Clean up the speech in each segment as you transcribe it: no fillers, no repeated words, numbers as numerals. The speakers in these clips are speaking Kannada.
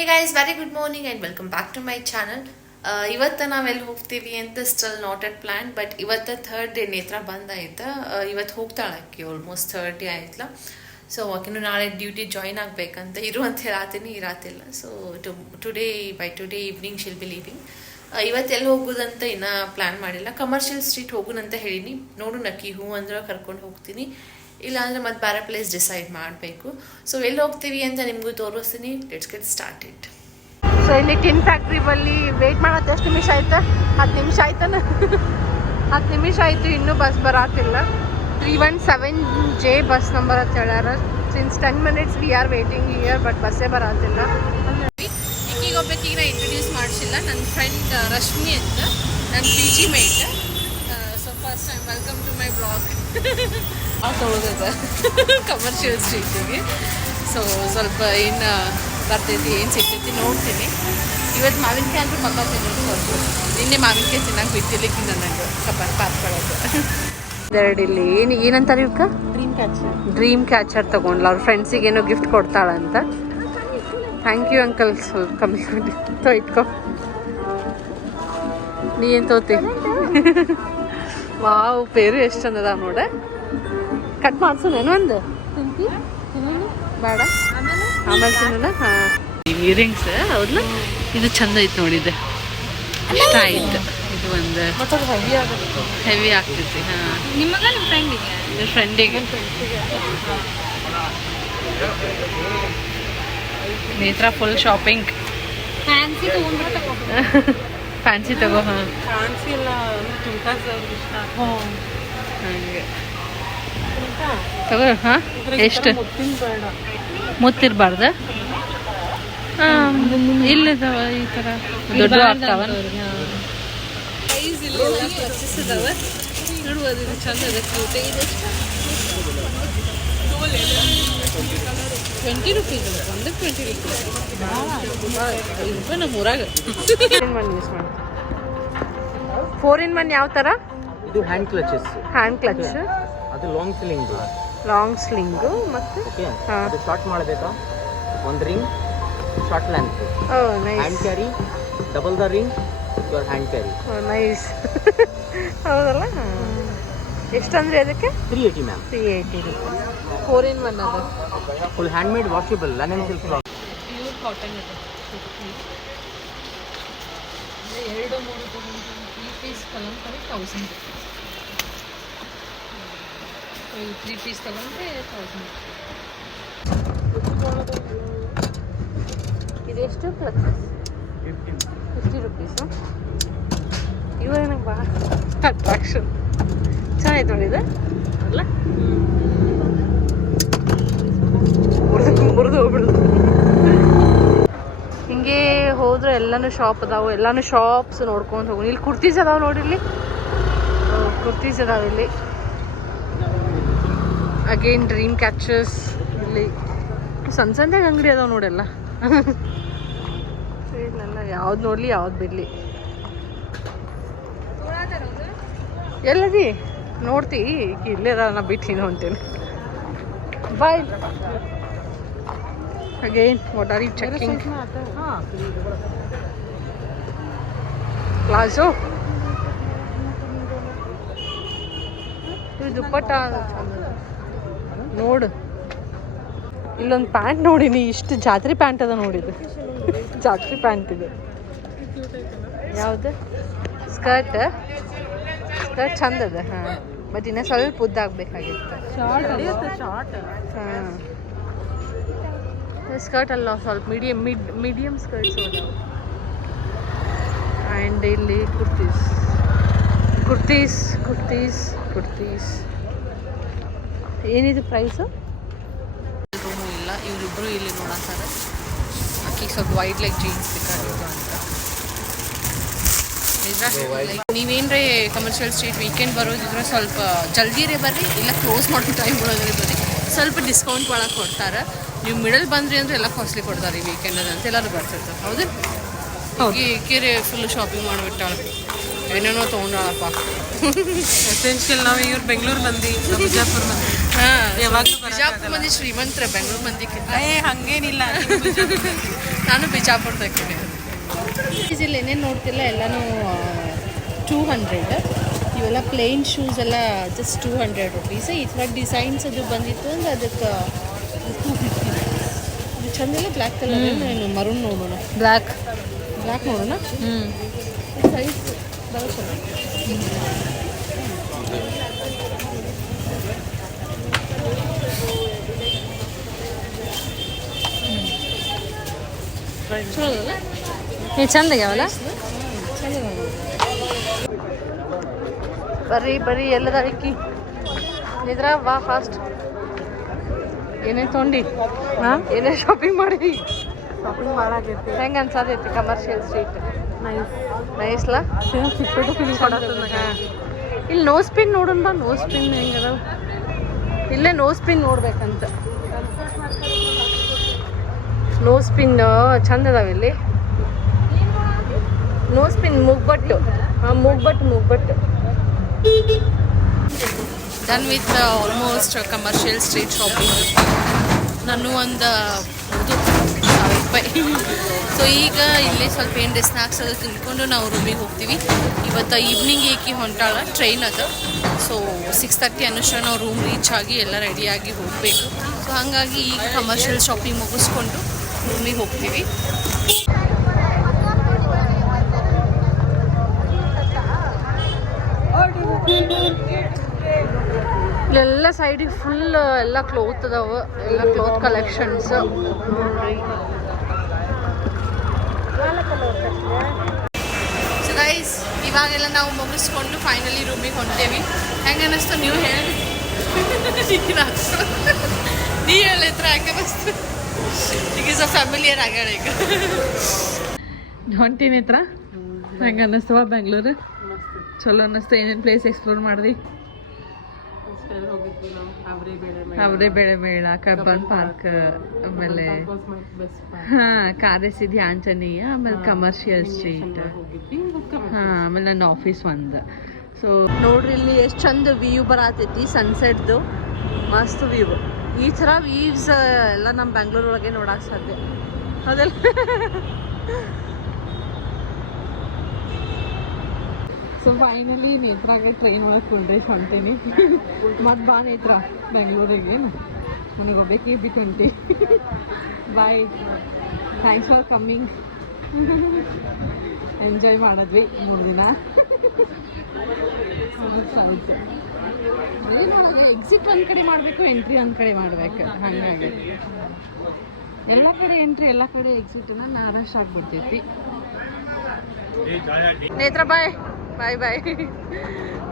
Hey guys, very good morning and welcome back to my channel. ಇವತ್ತು ನಾವೆಲ್ಲಿ ಹೋಗ್ತೀವಿ ಅಂತ still not yet plan, but ಇವತ್ತು ಥರ್ಡ್ ಡೇ ನೇತ್ರ ಬಂದಾಯ್ತು. ಇವತ್ತು ಹೋಗ್ತಾಳಕ್ಕೆ ಆಲ್ಮೋಸ್ಟ್ ಥರ್ಡ್ ಡೇ ಆಯ್ತಲ್ಲ. ಸೊ ಆಕಿನ್ನು ನಾಳೆ ಡ್ಯೂಟಿ ಜಾಯಿನ್ ಆಗಬೇಕಂತ ಅಂತ ಹೇಳತ್ತೀನಿ, ಇರಾತಿಲ್ಲ. So today evening shall be leaving. ಇವತ್ತು ಎಲ್ಲಿ ಹೋಗೋದಂತ ಇನ್ನೂ ಪ್ಲ್ಯಾನ್ ಮಾಡಿಲ್ಲ. ಕಮರ್ಷಿಯಲ್ ಸ್ಟ್ರೀಟ್ ಹೋಗೋಣಂತ ಹೇಳೀನಿ, ನೋಡು ನಕ್ಕಿ ಹೂ ಅಂದ್ರೆ ಕರ್ಕೊಂಡು ಹೋಗ್ತೀನಿ, ಇಲ್ಲಾಂದರೆ ಮತ್ತೆ ಬೇರೆ ಪ್ಲೇಸ್ ಡಿಸೈಡ್ ಮಾಡಬೇಕು. ಸೊ ಎಲ್ಲಿ ಹೋಗ್ತೀವಿ ಅಂತ ನಿಮಗೂ ತೋರಿಸ್ತೀನಿ. Let's get started. ಸೊ ಇಲ್ಲಿ ಟಿನ್ ಫ್ಯಾಕ್ಟ್ರಿ ಬಲ್ಲಿ ವೇಟ್ ಮಾಡೋದು ಎಷ್ಟು ನಿಮಿಷ ಆಯ್ತಾ? 10 ನಿಮಿಷ ಆಯ್ತಾನ. 10 ನಿಮಿಷ ಆಯಿತು, ಇನ್ನೂ ಬಸ್ ಬರಾತಿಲ್ಲ. 317J ಬಸ್ ನಂಬರ್ ಅಂತ ಹೇಳ್ಯಾರ. Since 10 minutes we are waiting here, but ಬಸ್ಸೇ ಬರಾತಿಲ್ಲ. ಈಗ ಒಬ್ಬಾಕಿಗೆ ನಾ ಇಂಟ್ರೊಡ್ಯೂಸ್ ಮಾಡಿಸಿಲ್ಲ, ನನ್ನ ಫ್ರೆಂಡ್ ರಶ್ಮಿ ಅಂತ, ನನ್ನ PG mate. So first time welcome to my blog. ತೊಗೊಳೋದ ಕಮರ್ಷಿಯಲ್ ಸ್ಟ್ರೀಟಿಗೆ. ಸೊ ಸ್ವಲ್ಪ ಏನು ಬರ್ತೈತಿ, ಏನು ಸಿಗ್ತೈತಿ ನೋಡ್ತೀನಿ. ಇವತ್ತು ಮಾವಿನಕಾಯಿ ಅಂದ್ರೆ ಮಕ್ಕ ತಿನ್ನೋದು ಸ್ವಲ್ಪ. ನಿನ್ನೆ ಮಾವಿನಕಾಯಿ ತಿನ್ನಕ್ಕೆ ಬಿಟ್ಟಿರ್ಲಿಕ್ಕೆ ನನಗೆ ಕಬ್ಬನ್ ಪಾತ್ಕೊಳ್ಳೋದು. ಎರಡು ಇಲ್ಲಿ ಏನಂತಾರೆ ಇವಕ್ಕ? ಡ್ರೀಮ್ ಕ್ಯಾಚರ್ ತೊಗೊಂಡ್ಲ. ಅವ್ರ ಫ್ರೆಂಡ್ಸಿಗೆ ಏನೋ ಗಿಫ್ಟ್ ಕೊಡ್ತಾಳಂತ. Thank you uncle. ಸ್ವಲ್ಪ ಕಮ್ಮಿ ಕೊಟ್ಟು ಇಟ್ಕೊ. ನೀ ಏನು ತೋತಿ? ವಾವ್, ಪೇರು ಎಷ್ಟು ಚಂದದ ನೋಡ. ಕಟ್ ಮಾಡ್ಸೋನೇನು ಒಂದು ಬೇಡ, ಆಮೇಲೆ ತಿನ್ನೋಣ. ಹಾಂ, ಇಯರಿಂಗ್ಸ್ ಹೌದಲ್ಲ, ಇದು ಚಂದ ಐತೆ ನೋಡಿದ್ದೆ, ಇಷ್ಟ ಆಯ್ತು. ಇದು ಒಂದು ಹೆವಿ ಆಗ್ತೈತಿ. ಹಾಂ, ನಿಮಗೆ ನಿಮ್ಮ ಫ್ರೆಂಡಿಗೆ ನೇತ್ರ ಫುಲ್ ಶಾಪಿಂಗ್. ಫ್ಯಾನ್ಸಿ ತಗೋ. ಹಾಂ, ಫ್ಯಾನ್ಸಿ ಇಲ್ಲ ಹಂಗೆ ತಗೋ. ಹಾಂ, ಎಷ್ಟು ಮುತ್ತಿರ್ಬಾರ್ದ? ಹಾಂ, ಇಲ್ಲದವ ಈ ಥರ ದೊಡ್ಡ ಆಗ್ತಾವ. ನೋಡ್ಬೋದು, ಇದು ಚಂದ ಇದೆ, ಕ್ಯೂಟ್ ಇದೆ. 20 ರೂಪೀಸ್, ಒಂದಕ್ಕೆ 20 ರೂಪೀಸ್. ನಮ್ಮ ಊರಾಗ 4-in-1 ಯಾವ ಥರ? ಇದು ಹ್ಯಾಂಡ್ ಕ್ಲಚಸ್. ಹ್ಯಾಂಡ್ ಕ್ಲಚ್, ಅದು ಲಾಂಗ್ ಸ್ಲಿಂಗ್. ಲಾಂಗ್ ಸ್ಲಿಂಗು ಮತ್ತೆ ಅದು ಶಾರ್ಟ್ ಮಾಡಬೇಕಾ? ಒಂದು ring short length. Oh nice. Hand carry, double the ring your hand carry. Oh nice. ಹೌದಲ್ಲ. ಎಷ್ಟಂದ್ರೆ ಅದಕ್ಕೆ? 380 ಮ್ಯಾಮ್. 380 ರೂಪೀಸ್. 4-in-1 ಅದು. Full hand made washable linen silk cloth. Pure cotton ಇದೆ. 2-3 ತಗೊಂಡು 3 ಪೀಸ್ ಕಲಂಕರಿ 1000 ರೂಪೀಸ್. 3 ಪೀಸ್ ತಗೊಂಡ್ರೆ 1000. ಇದೆಷ್ಟು ಕ್ಲಚಸ್? 50 ರೂಪೀಸು. ಇವಾಗ ನಂಗೆ ಭಾಳ ಅಟ್ರಾಕ್ಷನ್. ಚೆನ್ನಾಗಿತ್ತು ನೋಡಿ ಇದು ಅಲ್ಲ? ಮುರಿದು ಹೋಗ್ಬಿಡುದು. ಹಿಂಗೆ ಹೋದ್ರೆ ಎಲ್ಲನೂ ಶಾಪ್ ಅದಾವು, ಎಲ್ಲನೂ ಶಾಪ್ಸ್ ನೋಡ್ಕೊಂಡು ಹೋಗೋಣ. ಇಲ್ಲಿ ಕುರ್ತೀಸ್ ಅದಾವೆ ನೋಡಿ, ಇಲ್ಲಿ ಕುರ್ತೀಸ್ ಅದಾವೆ. ಇಲ್ಲಿ ಅಗೇನ್ ಡ್ರೀಮ್ ಕ್ಯಾಚರ್ಸ್. ಇಲ್ಲಿ ಸಣ್ಣ ಸಣ್ಣದಾಗ ಅಂಗಡಿ ಅದಾವೆ ನೋಡೆಲ್ಲ. ಇಲ್ಲೆಲ್ಲ ಯಾವ್ದು ನೋಡಲಿ ಯಾವ್ದು ಬಿಡಲಿ. ಎಲ್ಲದಿ ನೋಡ್ತಿ? ಇಲ್ಲೇ ಅದ, ನಾ ಬಿಟ್ಟು ಹೊಂಟೇನೆ. Bye. Again what are you checking? Palazzo. ಇದು ದುಪ್ಪಟ್ಟ ನೋಡು. ಇಲ್ಲೊಂದು ಪ್ಯಾಂಟ್ ನೋಡಿನಿ, ಇಷ್ಟು ಜಾತ್ರೆ ಪ್ಯಾಂಟ್ ಅದ ನೋಡಿದ್ದು. ಜಾತ್ರೆ ಪ್ಯಾಂಟ್ ಇದೆ. ಯಾವುದು? ಸ್ಕರ್ಟ್. ಸ್ಕರ್ಟ್ ಚಂದ ಅದ. ಹಾಂ, ಬಟ್ ಇನ್ನೂ ಸ್ವಲ್ಪ ಉದ್ದಾಗಬೇಕಾಗಿತ್ತು. ಹಾಂ, ಸ್ಕರ್ಟ್ ಅಲ್ಲ, ಸ್ವಲ್ಪ ಮೀಡಿಯಮ್ ಸ್ಕರ್ಟ್ಸ್ ಅದಾವೆ. ಆ್ಯಂಡ್ ಇಲ್ಲಿ ಕುರ್ತೀಸ್. ಏನಿದು ಪ್ರೈಸು? ರೂಮು ಇಲ್ಲ, ಇವರಿಬ್ಬರು ಇಲ್ಲಿ ನೋಡತ್ತಾರೆ. ಆಕಿಗೆ ಸ್ವಲ್ಪ ವೈಡ್ ಲೆಗ್ ಜೀನ್ಸ್ ಬೇಕಾಗಿತ್ತು ಅಂತ. ನೀವೇನ್ರಿ ಕಮರ್ಷಿಯಲ್ ಸ್ಟ್ರೀಟ್ ವೀಕೆಂಡ್ ಬರೋದಿದ್ರೆ ಸ್ವಲ್ಪ ಜಲ್ದಿರೇ ಬರ್ರಿ, ಇಲ್ಲ ಕ್ಲೋಸ್ ಮಾಡೋ ಟೈಮ್ ಒಳಗಡೆ ಬರ್ರಿ. ಸ್ವಲ್ಪ ಡಿಸ್ಕೌಂಟ್ ಒಳಗೆ ಕೊಡ್ತಾರೆ. ನೀವು ಮಿಡಲ್ ಬಂದ್ರಿ ಅಂದರೆ ಎಲ್ಲ ಕಾಸ್ಟ್ಲಿ ಕೊಡ್ತಾರೆ ಈ ವೀಕೆಂಡ್ ಅಂತ ಎಲ್ಲರೂ ಬರ್ತಿರ್ತಾರೆ. ಹೌದು, ಈಕೆರೆ ಫುಲ್ ಶಾಪಿಂಗ್ ಮಾಡಿಬಿಟ್ಟಾಳ, ಏನೇನೋ ತೊಗೊಂಡಾಳಪ್ಪ. ಎಸೆನ್ಷಿಯಲ್. ನಾವು ಇವ್ರು ಬೆಂಗಳೂರು ಮಂದಿ, ಬಿಜಾಪುರ ಮಂದಿ. ಹಾಂ, ಯಾವಾಗಲೂ ಬಿಜಾಪುರ ಮಂದಿ ಶ್ರೀಮಂತರ, ಬೆಂಗಳೂರು ಮಂದಿಕ್ಕಿಂತ. ಹಂಗೇನಿಲ್ಲ. ನಾನು ಬಿಜಾಪುರದಕ್ಕೆ ಇಲ್ಲಿ ಏನೇನು ನೋಡ್ತಿಲ್ಲ ಎಲ್ಲನೂ 200. ಇವೆಲ್ಲ ಪ್ಲೇನ್ ಶೂಸ್ ಎಲ್ಲ ಜಸ್ಟ್ 200 ರುಪೀಸ್. ಈ ಥರ ಡಿಸೈನ್ಸ್ ಅದು ಬಂದಿತ್ತು ಅಂದ್ರೆ ಅದಕ್ಕೆ 250 ಇದು ಚಂದಿಲ್ಲ. ಬ್ಲ್ಯಾಕ್ ಕಲರ್ ಏನು ಮರೂನ್ ನೋಡೋಣ. ಬ್ಲ್ಯಾಕ್ ನೋಡೋಣ. ಸೈಜ್ ಬರೋ ಚಲೋ. ಚಲೋ ಅಲ್ಲ ನೀವು ಚಂದಾಗ್ಯಾವಲ್ಲ. ಬರ್ರಿ ಎಲ್ಲದ ಅಕ್ಕಿ ನಿದ್ರ ಬಾ ಫಾಸ್ಟ್. ಏನೇನು ತೊಗೊಂಡಿ? ಏನೇ ಶಾಪಿಂಗ್ ಮಾಡಿ? ಶಾಪಿಂಗ್ ಮಾಡಾಕೈತಿ. ಹೆಂಗೆ ಅನ್ಸತೈತಿ ಕಮರ್ಷಿಯಲ್ ಸ್ಟ್ರೀಟ್? ನೈಸ್ಲ. ಇಲ್ಲಿ ನೋ ಸ್ಪಿನ್ ನೋಡೋಣ ಬಾ. ನೋ ಸ್ಪಿನ್ ಹೆಂಗದ? ಇಲ್ಲೇ ನೋ ಸ್ಪಿನ್ ನೋಡ್ಬೇಕಂತ. ನೋ ಸ್ಪಿನ್ ಚಂದ ಅದಾವ ಇಲ್ಲಿ. ನೋ ಸ್ಪಿನ್ ಮೂಗ್ಬಟ್ಟು. ಮೂಗ್ಬಟ್ಟು done with almost commercial street shopping. ನಾನು ಒಂದು ಇದು 1000 ರೂಪಾಯಿ. ಸೊ ಈಗ ಇಲ್ಲೇ ಸ್ವಲ್ಪ ಏನು ಸ್ನ್ಯಾಕ್ಸ್ ಅದು ತಿಂದ್ಕೊಂಡು ನಾವು ರೂಮಿಗೆ ಹೋಗ್ತೀವಿ. ಇವತ್ತು ಈವ್ನಿಂಗ್ ಏಕಿ ಹೊಂಟಾಳ ಟ್ರೈನ್ ಅದು. ಸೊ 6:30 ಅನ್ನೋಷ್ಟರ ನಾವು ರೂಮ್ ರೀಚ್ ಆಗಿ ಎಲ್ಲ ರೆಡಿಯಾಗಿ ಹೋಗಬೇಕು. ಸೊ ಹಾಗಾಗಿ ಈಗ ಕಮರ್ಷಿಯಲ್ ಶಾಪಿಂಗ್ ಮುಗಿಸ್ಕೊಂಡು ರೂಮಿಗೆ ಹೋಗ್ತೀವಿ. ಇಲ್ಲೆಲ್ಲ ಸೈಡಿಗೆ ಫುಲ್ ಎಲ್ಲ ಕ್ಲೋತ್ ಅದಾವ. ಎಲ್ಲ ಕ್ಲೋತ್ ಕಲೆಕ್ಷನ್ಸ್ ನೋಡ್ರಿ. ಸೊ ಗೈಸ್ ಇವಾಗೆಲ್ಲ ನಾವು ಮುಗಿಸ್ಕೊಂಡು ಫೈನಲಿ ರೂಮಿಗೆ ಹೊಂಟೇವಿ. ಹೆಂಗೆ ಅನ್ನಿಸ್ತು ನೀವು ಹೇಳಿ? ನೀ ಹೇಳಿತ್ರ ಯಾಕೆ ಅನ್ನಿಸ್ತು? ಈಗ ಇಸ್ ಅ ಫ್ಯಾಮಿಲಿಯರ್ ಆಗ್ಯಾಳ ಈಗ. ಹೊಂಟೀನಿ ಹತ್ರ ಹೆಂಗೆ ಅನ್ನಿಸ್ತವ ಬೆಂಗಳೂರು? ಚಲೋ ಅನ್ನಿಸ್ತು. ಏನೇನು ಪ್ಲೇಸ್ ಎಕ್ಸ್ಪ್ಲೋರ್ ಮಾಡಿದ್ವಿ? ಅವರೇ ಬೆಳೆ ಮೇಳ, ಕಬ್ಬನ್ ಪಾರ್ಕ್, ಆಮೇಲೆ ಕಾರಸಿದ್ಧಿ ಆಂಜನೇಯ, ಆಮೇಲೆ ಕಮರ್ಷಿಯಲ್ ಸ್ಟ್ರೀಟ್, ಆಮೇಲೆ ನನ್ನ ಆಫೀಸ್ ಒಂದು. ಸೊ ನೋಡ್ರಿ ಇಲ್ಲಿ ಎಷ್ಟು ಚಂದ ವ್ಯೂ ಬರತೈತಿ ಸನ್ಸೆಟ್ದು. ಮಸ್ತ್ ವ್ಯೂ. ಈ ಥರ ವ್ಯೂಸ್ ಎಲ್ಲ ನಮ್ಮ ಬೆಂಗಳೂರೊಳಗೆ ನೋಡಕ್ಕೆ ಸಾಧ್ಯ ಅದಲ್ಲ. ಸೊ ಫೈನಲಿ ನೇತ್ರಾಗೆ ಟ್ರೈನ್ ಒಳಗೆ ಕುಂಡ್ರೇಶ್ ಹೊಂಟೀನಿ. ಮತ್ತು ಬಾ ನೇತ್ರ ಬೆಂಗಳೂರಿಗೆ ನನಗೆ ಹೋಗ್ಬೇಕು B20. Bye, thanks for coming. Enjoy ಮಾಡಿದ್ವಿ 3 ದಿನ. ಒಳಗೆ ಎಕ್ಸಿಟ್ ಒಂದು ಕಡೆ ಮಾಡಬೇಕು, ಎಂಟ್ರಿ ಒಂದು ಕಡೆ ಮಾಡ್ಬೇಕು. ಹಾಗಾಗಿ ಎಲ್ಲ ಕಡೆ ಎಂಟ್ರಿ, ಎಲ್ಲ ಕಡೆ ಎಕ್ಸಿಟ್ನ ನಾರಶ್ ಆಗಿಬಿಡ್ತೈತಿ. ನೇತ್ರ ಬಾಯ್.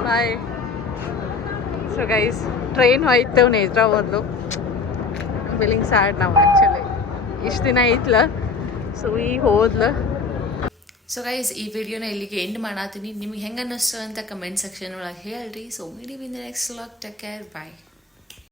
ಬಾಯ್. ಸೊ ಗೈಸ್ ಟ್ರೈನ್ ಹೋಯ್ತು, ನೇತ್ರ ಹೋದ್ಲು. ಬಿಲಿಂಗ್ ಸ್ಯಾಡ್ ನಾವು ಆ್ಯಕ್ಚುಲಿ ಇಷ್ಟು ದಿನ ಐತ್ಲ. ಸೊ ಈಗ ಹೋದ್ಲು. ಸೊ ಗೈಸ್ ಈ ವಿಡಿಯೋನ ಇಲ್ಲಿಗೆ ಎಂಡ್ ಮಾಡತ್ತೀನಿ. ನಿಮ್ಗೆ ಹೆಂಗೆ ಅನ್ನಿಸ್ತು ಅಂತ ಕಮೆಂಟ್ ಸೆಕ್ಷನ್ ಒಳಗೆ ಹೇಳ್ರಿ. So medium in the next vlog. Take care. Bye.